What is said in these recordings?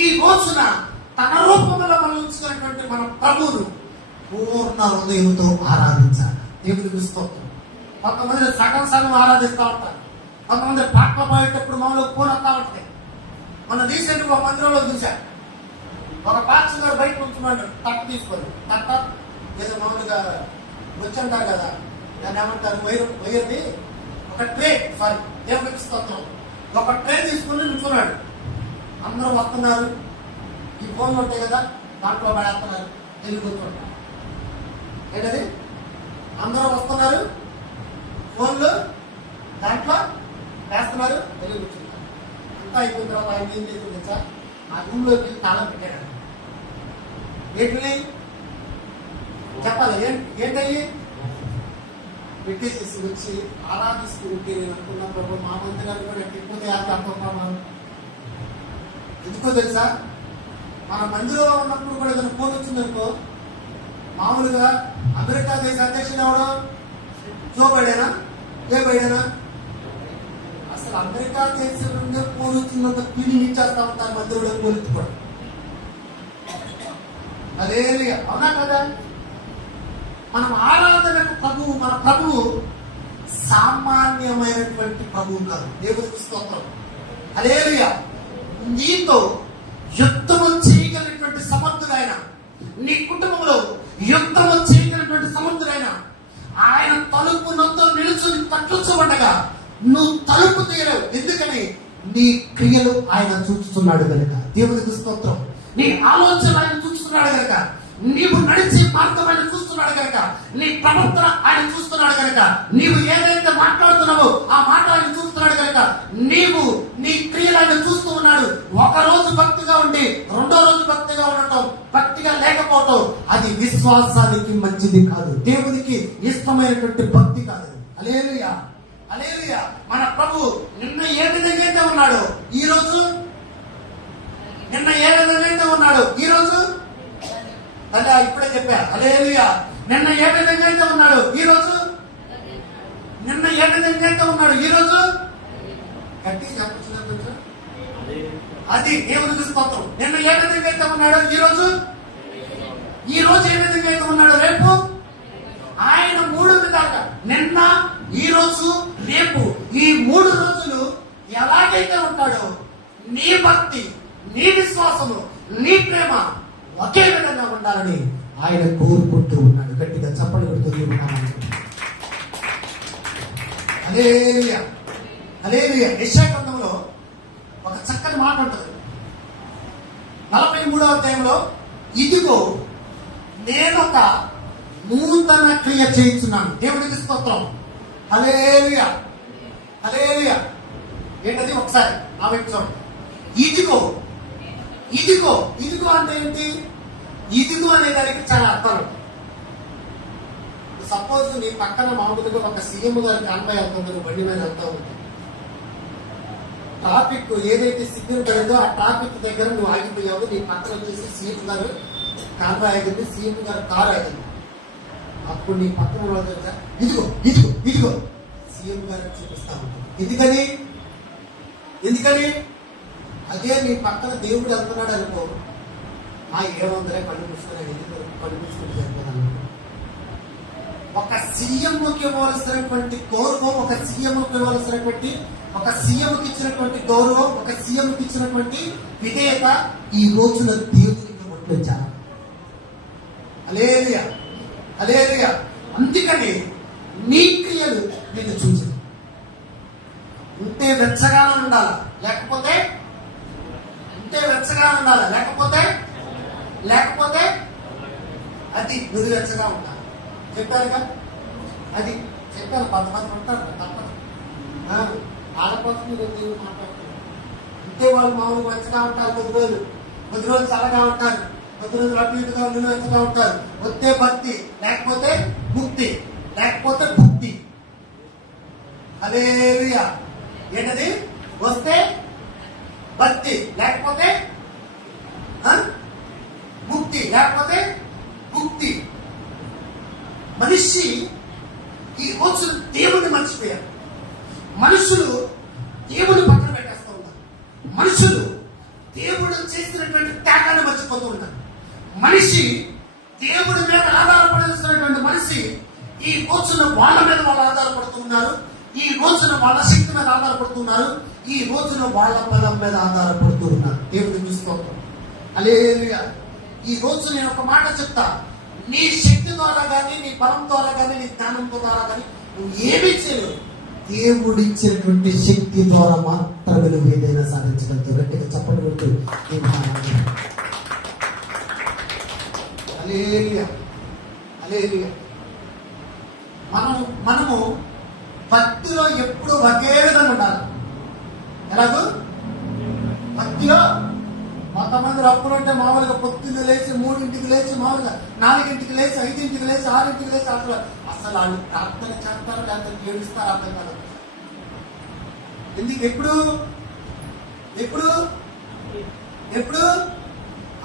ఈ రోజున తన రూపంలో మనం ఉంచుకున్నటువంటి మన ప్రభువును పూర్ణ హృదయంతో ఆరాధించాలి. దేవునికి స్తోత్రం. కొంతమంది సగం ఆరాధిస్తూ ఉంటారు. కొంతమంది పాటలు పాడేటప్పుడు మామూలుగా ఫోన్ వస్తా ఉంటాయి. మన రీసెంట్ గా మందిరంలో చూశారు. ఒక పాస్టర్ గారు బయట ఉంచున్నాడు, తట్ట తీసుకొని తట్ట ఏదో మామూలుగా వచ్చంటారు కదా, దాన్ని ఏమంటారు, వైర్ని ఒక ట్రే, సారీ దేవునికి స్తోత్రం, ఒక ట్రే తీసుకుని నిల్చున్నాడు. అందరూ వస్తున్నారు, ఈ ఫోన్లు ఉంటాయి కదా దాంట్లో పడేస్తున్నారు, వెళ్ళి కూర్చుంటారు. ఏంటది, అందరూ వస్తున్నారు, ఫోన్లు దాంట్లో వేస్తున్నారు, వెళ్ళి కూర్చుంటారు. అంతా అయిపోయిన తర్వాత ఆయన ఏం చేసింది సార్, ఆ రూమ్లోకి వెళ్ళి తాళం పెట్టాడు. వీటిని చెప్పాలి ఏంటయ్యి పెట్టేసి వచ్చి ఆరాధిస్తూ ఉంటే నేను అనుకున్నా, ప్రభు మా మంది గారు కూడా ఎక్కువ అనుకుంటున్నాను. ఎందుకో తెలుసా, మన మందిలో ఉన్నప్పుడు కూడా ఏదైనా ఫోన్ వచ్చిందనుకో, మామూలుగా అమెరికా దేశ అధ్యక్షుడు ఎవడో, జో బైడెనా, ఏ బైడెనా, అసలు అమెరికా దేశం నుండి ఫోన్ వచ్చిందంత ఫీలింగ్ ఇచ్చేస్తా ఉంటారు మందిలో పోలీసు కూడా. అదే అవునా కదా. మనం ఆరాధనకు ప్రభువు, మన ప్రభువు సామాన్యమైనటువంటి ప్రభువు కాదు. దేవునికి స్తోత్రం. హల్లెలూయా. నీతో యుద్ధము చేయగలిగినటువంటి సమర్థుడైన, నీ కుటుంబంలో యుద్ధము చేయగలిగినటువంటి సమర్థుడైన ఆయన తలుపు నొద్ద నిలుచుని తట్టుచబడగా నువ్వు తలుపు తీయలేవు. ఎందుకని నీ క్రియలు ఆయన చూస్తున్నాడు కనుక. దేవునికి స్తోత్రం. నీ ఆలోచన ఆయన చూస్తున్నాడు కనుక, నీవు నడిచే మార్గం ఆయన చూస్తున్నాడు కనుక, నీ ప్రవర్తన ఆయన చూస్తున్నాడు కనుక, నీవు ఏదైతే మాట్లాడుతున్నావో ఆ మాట ఆయన చూస్తున్నాడు కనుక, నీవు నీ క్రియలు ఆయన చూస్తూ ఉన్నాడు. ఒక రోజు భక్తిగా ఉండి రెండో రోజు భక్తిగా ఉండటం, భక్తిగా లేకపోవటం అది విశ్వాసానికి మంచిది కాదు, దేవునికి ఇష్టమైనటువంటి భక్తి కాదు. హల్లెలూయా, హల్లెలూయా. మన ప్రభు నిన్న ఏ విధంగా అయితే ఉన్నాడో ఈ రోజు, నిన్న ఏ విధంగా అయితే ఉన్నాడు ఈ రోజు, అదే ఇప్పుడే చెప్పా. హల్లెలూయా. నిన్న ఏ విధంగా అయితే ఉన్నాడు ఈ రోజు, నిన్న ఏ విధంగా అయితే ఉన్నాడు ఈ రోజు, గట్టి చెప్పచ్చు. అది దేవునికి స్తోత్రం. నిన్న ఏ విధంగా అయితే ఉన్నాడు ఈ రోజు, ఈ రోజు ఏ విధంగా అయితే ఉన్నాడు రేపు. ఆయన 3 విధాలుగా, నిన్న, ఈ రోజు, రేపు, ఈ 3 రోజులు ఎలాగైతే ఉంటాడో నీ భక్తి, నీ విశ్వాసము, నీ ప్రేమ ఒకే విధంగా ఉండాలని ఆయన కోరుకుంటూ ఉన్నాడు. గట్టిగా చప్పట్లు కొడుతూ ఉన్నాడు. హల్లెలూయా, హల్లెలూయా. యెషయా గ్రంథంలో ఒక చక్కని మాట ఉంటుంది. 43వ అధ్యాయంలో, ఇదిగో నేనొక నూతన క్రియ చేయించున్నాను. దేవుడికి స్తోత్రం. హల్లెలూయా, హల్లెలూయా. ఏంటది, ఒకసారి ఆ వైపు చూడండి. ఇదిగో, ఇదిగో, ఇదిగో అంటే ఏంటి? ఇదిగో అనే దానికి చాలా అర్థాలు. సపోజ్ నీ పక్కన మామూలుగా ఒక సీఎం గారు కాన్వాయ్ అవుతుంది, బండి మీద వెళ్తా ఉంది. ట్రాఫిక్ ఏదైతే సిగ్నల్ పడిందో ఆ ట్రాఫిక్ దగ్గర నువ్వు ఆగిపోయావు. నీ పక్కన వచ్చేసి సీఎం గారు కాన్వాయ్ ఆగింది, సీఎం గారు కారు ఆగింది. అప్పుడు నీ పక్కన ఇదిగో, ఇదిగో, ఇదిగో సీఎం గారు చూపిస్తా ఉంటాడు. ఎందుకని, ఎందుకని? అదే నీ పక్కన దేవుడు వెళ్తున్నాడు అనుకో, ఆ 700 కళ్ళు పుచ్చుకుని కళ్ళు పుచ్చుకుంటే సరిపోతాను. ఒక సీఎంకి ఇవ్వాల్సినటువంటి గౌరవం, ఒక సీఎంకి ఇవ్వాల్సినటువంటి, ఒక సీఎంకి ఇచ్చినటువంటి గౌరవం, ఒక సీఎంకి ఇచ్చినటువంటి విధేయత ఈ రోజున దేవునికి ముట్టించాలి. హల్లెలూయా, హల్లెలూయా. అందుకని నీ క్రియలు నేను చూసి ఉంటే వెచ్చగా ఉండాలి, లేకపోతే ఉంటే వెచ్చగా ఉండాలి, లేకపోతే లేకపోతే అది నువ్వు వెచ్చగా ఉండాలి. చెప్పారుగా, అది చెప్పారు. కొంతమంది ఉంటారు తప్పదు, ఆడపోతుంది దేవుడు మాట్లాడుతున్నారు. ఉంటే వాళ్ళు మామూలు వెచ్చగా ఉంటారు, కొద్ది రోజులు చల్లగా ఉంటారు, కొద్ది రోజులు అటు ఇటుగా వెచ్చగా ఉంటారు. వస్తే భక్తి, లేకపోతే ముక్తి, లేకపోతే భక్తి. హల్లెలూయా. ఏంటది? వస్తే భక్తి, లేకపోతే ముక్తి, లేకపోతే ముక్తి. మనిషి ఈ రోజు దేవుణ్ణి మర్చిపోయారు. మనుషులు దేవుని పక్కన పెట్టేస్తూ ఉన్నారు. మనుషులు దేవుడు చేసి చేసినటువంటి త్యాగాన్ని మర్చిపోతూ ఉంటారు. మనిషి దేవుడి మీద ఆధారపడాల్సినటువంటి మనిషి ఈ రోజున వాళ్ళ మీద వాళ్ళు ఆధారపడుతూ ఉన్నారు. ఈ రోజున వాళ్ళ శక్తి మీద ఆధారపడుతున్నారు. ఈ రోజున వాళ్ళ బలం మీద ఆధారపడుతూ ఉన్నారు. దేవుడిని స్తోత్రం. హల్లెలూయా. ఈ రోజు నేను ఒక మాట చెప్తా, నీ శక్తి ద్వారా కానీ, నీ బలం ద్వారా కానీ, నీ జ్ఞానం ద్వారా కానీ నువ్వు ఏమీ చేయలేవు. దేవుడిచ్చినటువంటి శక్తి ద్వారా మాత్రమే నువ్వు ఏదైనా సాధించగలుగుతావు. గట్టిగా చప్పట్లు కొడుతూ హల్లెలూయా, హల్లెలూయా. మనము భక్తిలో ఎప్పుడు ఒకే విధంగా ఉండాలి. ఎలాగో భక్తిలో కొంతమంది అప్పులు అంటే మామూలుగా పొద్దున్న లేచి 3ంటికి లేచి, మామూలుగా 4ంటికి లేచి, 5ంటికి లేచి, 6ంటికి లేచి అసలు వాళ్ళు ప్రార్థన చేస్తారు లేకపోతే ఏడుస్తారు అర్థం కాదు. ఎందుకు? ఎప్పుడు ఎప్పుడు ఎప్పుడు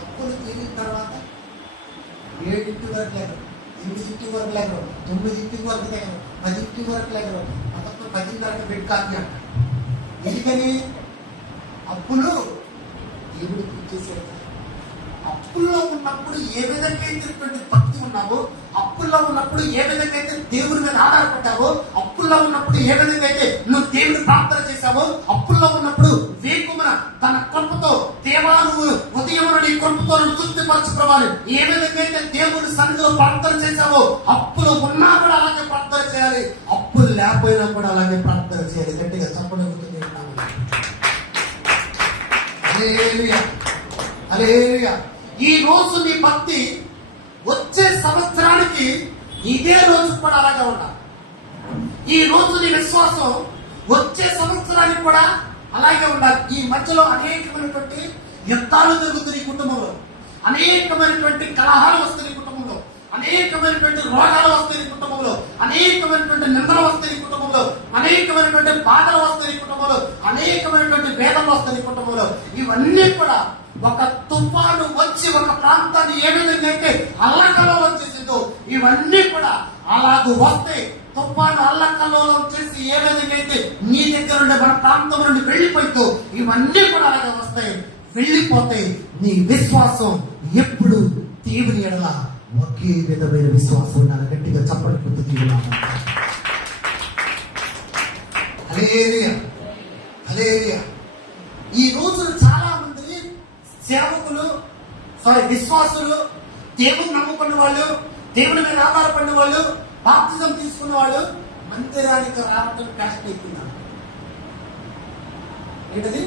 అప్పులు తీరిన తర్వాత 7ంటి వరకు లేరు, 8ంటి వరకు లేరు, 9ంటి వరకు లేరు, 10ంటి వరకు లేరు, 10:30 బెడ్ కాఫీ అంట. ఎందుకని? అప్పులు దేవుడికి ఇచ్చేసారు. అప్పుల్లో ఉన్నప్పుడు ఏ విధంగా అయితే భక్తి ఉన్నావో, అప్పుల్లో ఉన్నప్పుడు ఏ విధంగా అయితే దేవుడి మీద ఆధారపడ్డావో, అప్పుల్లో ఉన్నప్పుడు ఏ విధంగా అయితే నువ్వు దేవుని ప్రార్థన చేశావో, అప్పుల్లో ఉన్నప్పుడు వేకుమన తన కృపతో దేవా నువ్వు ఉదయం నీ కృపతో తృప్తిపరచుకోవాలి. ఏ విధంగా అయితే దేవుని సన్నిధిలో ప్రార్థన చేశావో, అప్పులు ఉన్నా కూడా అలాగే ప్రార్థన చేయాలి, అప్పులు లేకపోయినా కూడా అలాగే ప్రార్థన చేయాలి. గట్టిగా చెప్పడం. ఈ రోజు నీ భక్తి వచ్చే సంవత్సరానికి ఇదే రోజు కూడా అలాగే ఉండాలి. ఈ రోజు నీ విశ్వాసం వచ్చే సంవత్సరానికి కూడా అలాగే ఉండాలి. ఈ మధ్యలో అనేకమైనటువంటి యుద్ధాలు జరుగుతున్నాయి కుటుంబంలో, అనేకమైనటువంటి కలహాలు వస్తాయి కుటుంబంలో, అనేకమైనటువంటి రోగాలు వస్తాయి కుటుంబంలో, అనేకమైనటువంటి నిందలు వస్తాయి కుటుంబంలో, అనేకమైనటువంటి బాధలు వస్తాయి కుటుంబంలో, అనేకమైనటువంటి వేదనలు వస్తాయి కుటుంబంలో. ఇవన్నీ కూడా ఒక తుఫాను వచ్చి ఒక ప్రాంతాన్ని ఏ విధంగా అయితే అల్లకల్లోలం చేసిందో, ఇవన్నీ కూడా అలాగూ వస్తాయి. తుఫాను అల్లకల్లోలం చేసి ఏ విధంగా అయితే నీ దగ్గర నుండి మన ప్రాంతం నుండి వెళ్ళిపోయిందో, ఇవన్నీ కూడా అలాగే వస్తాయి, వెళ్ళిపోతాయి. నీ విశ్వాసం ఎప్పుడు దేవుని ఎడల ఒకే విధమైన విశ్వాసం ఉండాలి. గట్టిగా చప్పట్లు కొడుతూ తీరున్నాము. హల్లెలూయా, హల్లెలూయా. ఈ రోజున చాలా మంది సేవకులు, విశ్వాసులు, దేవుని నమ్ముకున్న వాళ్ళు, దేవుని మీద ఆధారపడిన వాళ్ళు, బాప్తిజం తీసుకున్న వాళ్ళు మందిరానికి రావడం ఫ్యాషన్ ఎక్కుతున్నారు. ఏంటది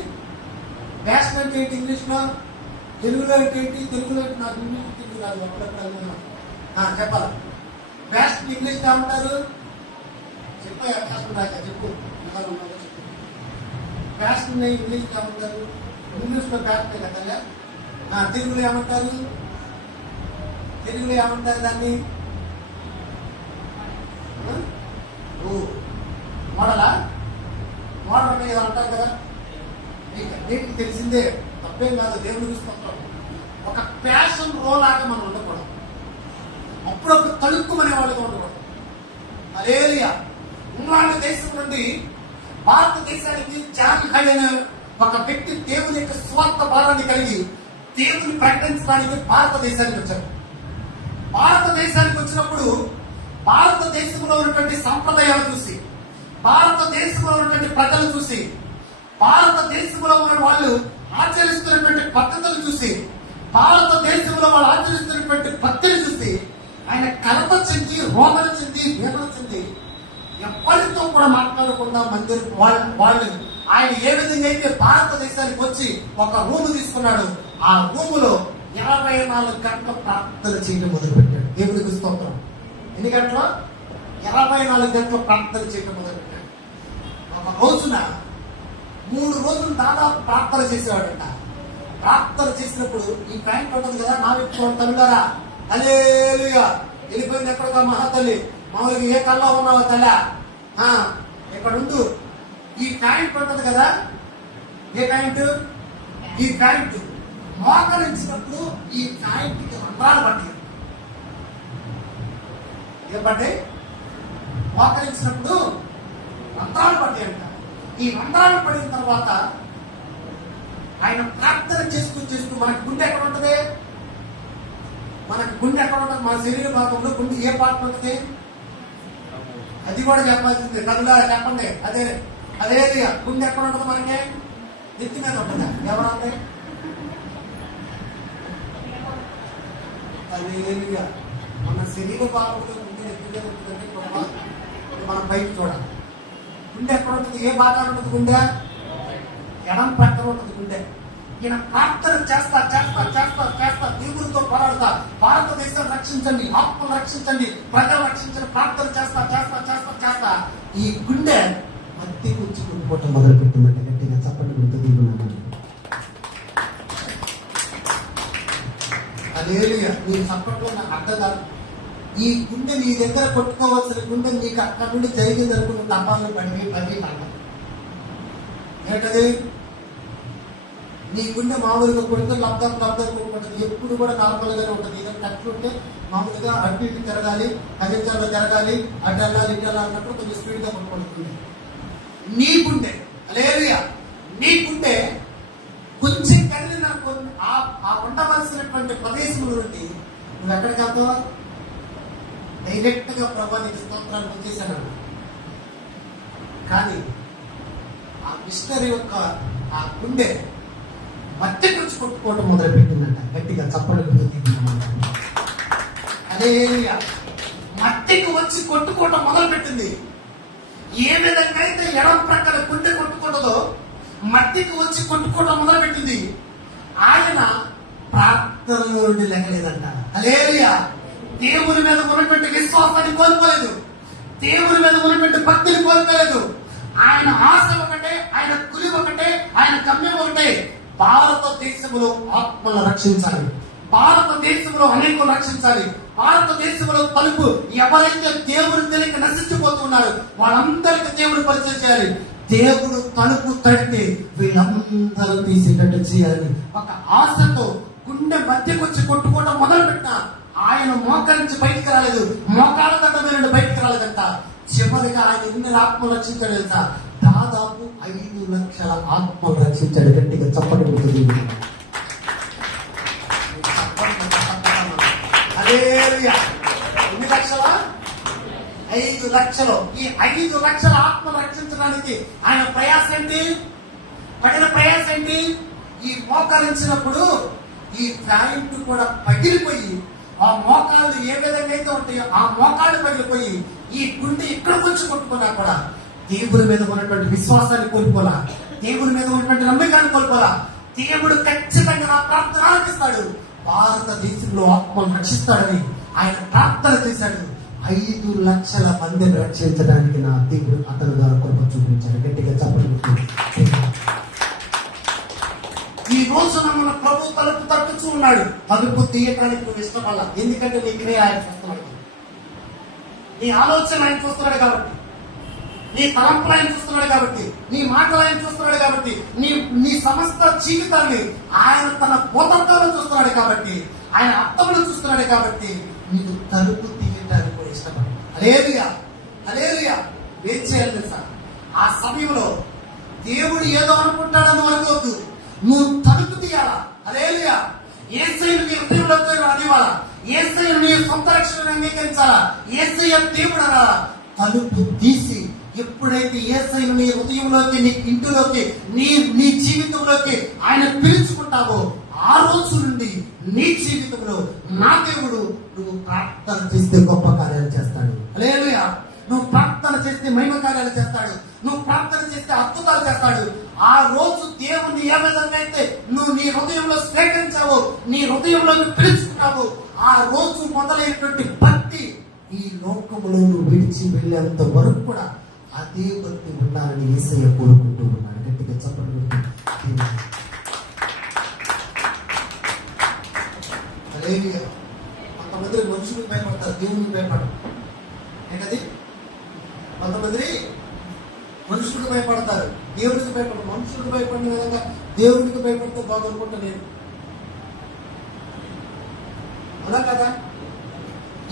ఫ్యాషన్ అంటే ఏంటి? ఇంగ్లీష్ లో, తెలుగులో ఏంటి? తెలుగులో నాకు ఇంగ్లీష్ తెలుగు రాదు, అప్పుడప్పుడు చెప్పాలి. ఫ్యాషన్ ఇంగ్లీష్ ఏమంటారు? చెప్పా ఫ్యాషన్ రాక చెప్పు. ఫ్యాషన్ ఇంగ్లీష్ ఏమంటారు? ఇంగ్లీష్ లో ఫ్యాషన్ కదా. తెలుగులో ఏమంటారు? తెలుగులో ఏమంటారు దాన్ని? మోడలా? మోడల్ మీద అంటారు కదా. నీకు తెలిసిందే, తప్పేం కాదు. దేవుని చూసుకుంటాం. ఒక ప్యాషన్ రోలాగా మనం ఉండకూడదు. అప్పుడప్పుడు తడుక్కుమనే వాళ్ళుగా ఉండకూడదు. హల్లెలూయా. ఇంగ్లాండ్ దేశం నుండి భారతదేశానికి జాన్ హై అనే ఒక వ్యక్తి దేవుని యొక్క స్వార్థ భారాన్ని కలిగి దేవుని ప్రకటించడానికి భారతదేశానికి వచ్చారు. భారతదేశానికి వచ్చినప్పుడు భారతదేశంలో ఉన్నటువంటి సంప్రదాయాలు చూసి, భారతదేశంలో ఉన్నటువంటి ప్రజలు చూసి, భారతదేశంలో ఉన్న వాళ్ళు ఆచరిస్తున్నటువంటి పద్ధతులు చూసి, భారతదేశంలో వాళ్ళు ఆచరిస్తున్నటువంటి భక్తిని చూసి ఆయన కలత చెంది, రోదన చెంది, వేదన చెంది ఎవరితో కూడా మాట్లాడకుండా మందిరం వాళ్ళు ఆయన ఏ విధంగా అయితే భారతదేశానికి వచ్చి ఒక రూమ్ తీసుకున్నాడు, ఆ రూమ్ లో 24 గంటల ప్రార్థన చేయడం మొదలుపెట్టాడు. దేవుడికి స్తోత్రం. ఎన్ని గంటలు? 24 గంటల ప్రార్థన చేయడం మొదలుపెట్టాడు. ఒక రోజున 3 రోజులు దాదాపు ప్రార్థన చేసేవాడంట. ప్రార్థన చేసినప్పుడు ఈ ప్యాంట్ ఉంటుంది కదా, నా వ్యక్తి తల్లారా, హల్లెలూయా, వెళ్ళిపోయింది ఎక్కడికా మహాతల్లి, మామూలుగా ఏ కళ్ళలో ఉన్నావో తల్లా, ఇక్కడ ఉండు. ఈ ప్యాంట్ ఉంటుంది కదా, ఏ ప్యాంటు? ఈ ప్యాంటు మోకరించినప్పుడు ఈ ప్యాంట్కి రంధ్రాలు పట్టాయి. ఏం పడ్డాయి? మోకరించినప్పుడు రంధ్రాలు పట్టాయంట. ఈ రంధ్రాలు పడిన తర్వాత ఆయన ప్రార్థన చేస్తూ చేస్తూ మనకు గుండె ఎక్కడ ఉంటుంది? మనకు గుండె ఎక్కడ ఉంటుంది? మన శరీర భాగంలో గుండె ఏ పార్ట్ ఉంటుంది? అది కూడా చెప్పాల్సింది. కదులారా చెప్పండి. అదే గుండె ఎక్కడ ఉంటుంది? మనకి నెత్తి మీద ఉంటుంది. ఎవరంటే అదే మన శరీర భాగంలో గుండె నెత్తి మీద ఉంటుందంటే మనం బయట చూడాలి. గుండె ఎక్కడ ఉంటుంది? ఏ భాగాలు ఉంటుంది గుండె? ఎడం పక్కన ఉంటుంది గుండె. ఈయన ప్రార్థన చేస్తా చేస్తా చేస్తా చేస్తా దేవుడితో పోరాడతా, భారతదేశం రక్షించండి, ఆత్మను రక్షించండి, ప్రజలు రక్షించండి, ప్రార్థన చేస్తా చేస్తా చేస్తా చేస్తా ఈ గుండె మధ్య కూర్చి కొట్టుకోవటం మొదలు పెట్టిందంటే గట్టిగా చప్పటి కొడుతుంది. అదేలియా నీ చప్పట్లో నాకు అర్థం కాదు. ఈ గుండె నీ దగ్గర కొట్టుకోవాల్సిన గుండె నీకు అక్కడ నుండి జరిగింది అనుకున్న తపాలను పడి ఏంటది? నీ గుండె మామూలుగా కొడితే లబ్ధం ఉంటుంది. ఎప్పుడు కూడా నార్మల్ గానే ఉంటుంది. ఏదైనా కట్టుంటే మామూలుగా అటు ఇటు తిరగాలి, ఖనిజాల్లో తిరగాలి, అటు వెళ్ళాలి ఇటు వెళ్ళాలి అన్నప్పుడు కొంచెం స్పీడ్ గా కొట్టుకుంటుంది. నీ గుండె అలేరియా నీ గుండె కొంచెం కదిలిన ఆ ఉండవలసినటువంటి ప్రదేశం నుండి నువ్వు ఎక్కడికి వెళ్తావా? డైరెక్ట్ గా ప్రభా నీకు స్తోత్రాలు చేశాను. కానీ ఆ మిషనరీ యొక్క ఆ గుండె మట్టి గురించి కొట్టుకోవడం మొదలు పెట్టిందంట. గట్టిగా చప్పట్లు అదే మట్టికి వచ్చి కొట్టుకోవటం మొదలు పెట్టింది. ఏ విధంగా అయితే ఎడం ప్రక్కన గుండె కొట్టుకుంటుందో మట్టికి వచ్చి కొట్టుకోవటం మొదలు పెట్టింది. ఆయన ప్రార్థన నుండి లెగలేదంట. హల్లెలూయా. దేవుని మీద ఉన్నటువంటి విశ్వాసాన్ని కోల్పోలేదు, దేవుని మీద ఉన్నటువంటి భక్తిని కోల్పోలేదు. ఆయన ఆశ ఒకటే, ఆయన గురి ఒకటే, ఆయన గమ్యం ఒకటే. భారతదేశంలో ఆత్మలను రక్షించాలి, భారతదేశంలో అనేకులు రక్షించాలి. భారతదేశంలో తలుపు ఎవరైతే దేవుడు తెలియక నశించిపోతున్నారు వాళ్ళందరికీ దేవుడు పరిచయం చేయాలి. దేవుడు తలుపు తడితే వీళ్ళందరూ తీసేటట్టు చేయాలి. ఒక ఆశతో గుండె మధ్యకు వచ్చి కొట్టుకోవడం మొదలు పెట్టిన ఆయన మోకరించి బయటికి రాలేదు, మోకాల గడ్డ మీద బయటికి రాలేదంట. చివరిగా ఆయన ఎన్ని ఆత్మలు రక్షించాడు తెలుసా? దాదాపు 5 లక్షల ఆత్మలు రక్షించాడు. గట్టిగా చప్పటి కొడుతుంది. ఎన్ని లక్షల? 5 లక్షలు. ఈ 5 లక్షల ఆత్మలు రక్షించడానికి ఆయన ప్రయాస ఏంటి? పడిన ప్రయాస ఏంటి? ఈ మోకరించినప్పుడు ఈ ప్యాంటు కూడా పగిలిపోయి ఆ మోకాళ్ళు ఏ విధంగా అయితే ఉంటాయో ఆ మోకాళ్ళు పగిలిపోయి ఈ గుండె ఇక్కడ కొంచెం కొట్టుకున్నా కూడా దేవుడి మీద ఉన్నటువంటి విశ్వాసాన్ని కోల్పోలా, దేవుడి మీద ఉన్నటువంటి నమ్మకాన్ని కోల్పోలా. దేవుడు ఖచ్చితంగా నా ప్రార్థన ఆలకిస్తాడు, భారతదేశంలో ఆత్మను రక్షిస్తాడని ఆయన ప్రార్థన చేశాడు. 5 లక్షల మందిని రక్షించడానికి నా దేవుడు అతను ద్వారా కృప చూపించాడు. గట్టిగా చెప్పండి. ఈ రోజు మన ప్రభు తలుపు తట్టుచూ ఉన్నాడు. తలుపు తీయటానికి నువ్వు ఇష్టపడాల. ఎందుకంటే నీకునే ఆయన చూస్తున్నాడు, నీ ఆలోచన ఆయన చూస్తున్నాడు కాబట్టి, నీ తలంపులు ఆయన చూస్తున్నాడు కాబట్టి, నీ మాటలు ఆయన చూస్తున్నాడు కాబట్టి, నీ సమస్త జీవితాన్ని ఆయన తన పోతత్వాలు చూస్తున్నాడు కాబట్టి, ఆయన అర్థములు చూస్తున్నాడు కాబట్టి నీకు తలుపు తీయటానికి కూడా ఇష్టపడాలి. హల్లెలూయా హల్లెలూయా. ఏం చేయాలి తెలుసా? ఆ సమయంలో దేవుడు ఏదో అనుకుంటాడని అనుకోవద్దు, నువ్వు తలుపు తీయాలా. హల్లెలూయా. యేసయ్యను నీ హృదయంలోకి రానివ్వాలా, యేసయ్యను నీ సొంత రక్షణను అంగీకరించాలా, యేసయ్య దేవుడు అనాలా. తలుపు తీసి ఎప్పుడైతే యేసయ్యను నీ హృదయంలోకి, నీ ఇంటిలోకి, నీ జీవితంలోకి ఆయన పిలుచుకుంటావో ఆ రోజు నుండి నీ జీవితంలో నా దేవుడు నువ్వు ప్రార్థన చేస్తే గొప్ప కార్యాలు చేస్తాడు. హల్లెలూయా. నువ్వు ప్రార్థన చేస్తే మహిమ కార్యాలు చేస్తాడు, నువ్వు ప్రార్థన చేస్తే అద్భుతాలు చేస్తాడు. ఆ రోజు దేవుణ్ణి ఏ విధంగా అయితే నువ్వు నీ హృదయంలో స్వీకరించావో, నీ హృదయంలో పిలుచుకున్నావు, ఆ రోజు మొదలైనటువంటి భక్తి ఈ లోకములో నువ్వు విడిచి వెళ్ళేంత వరకు కూడా అదే భక్తి ఉండాలని యేసయ్య కోరుకుంటూ ఉన్నాడు. గట్టిగా చెప్పండి. కొంతమంది మనుషులకు భయపడతారు, దేవునికి భయపడరు. ఏంటది? కొంతమంది మనుషులకు భయపడతారు, దేవుడికి భయపడరు. మనుషులకు భయపడిన విధంగా దేవుడికి భయపడితే బాగుంటుంటా నేను, అలా కదా?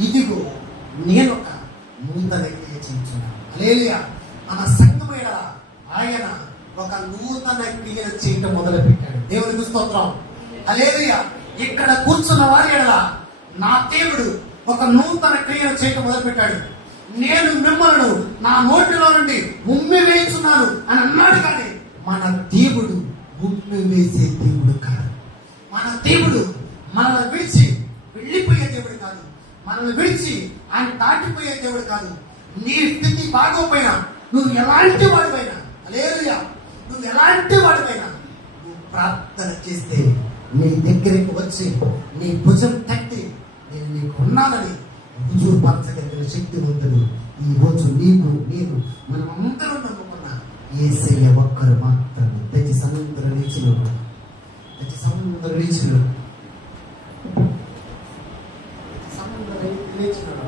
ఇదిగో నేను ఒక నూతన క్రియ చేయించున్నాను. హల్లెలూయా. మన సంఘమైన ఆయన ఒక నూతన క్రియను చేయటం మొదలు పెట్టాడు. దేవుడు స్తోత్రం. హల్లెలూయా. ఇక్కడ కూర్చున్న వారి ఎడల నా దేవుడు ఒక నూతన క్రియను చేయటం మొదలుపెట్టాడు. నేను మిమ్మల్ని నా నోటిలో నుండి ఉమ్మి వేస్తున్నాను అని అన్నాడు. కానీ మన దేవుడు ఉమ్మి వేసే దేవుడు కాదు. మన దేవుడు మనల్ని విడిచి వెళ్ళిపోయే దేవుడు కాదు. మనల్ని విడిచి ఆయన దాటిపోయే దేవుడు కాదు. నీ స్థితి బాగోపోయినా, నువ్వు ఎలాంటి వాడిపోయినా, హల్లెలూయా, నువ్వు ఎలాంటి వాడిపోయినా, నువ్వు ప్రార్థన చేస్తే నీ దగ్గరికి వచ్చి నీ భుజం తట్టి నేను నీకు ఉన్నానని రుజువుపరచగలిగిన శక్తివంతుడు ఈ రోజు నీకు నేను మనం అందరం నమ్ముకున్న యేసయ్య ఒక్కరు మాత్రమే. దయచి సముద్ర నిలిచినాడు, దయచి సముద్ర నిలిచినాడు, సముద్ర నిలిచినాడు.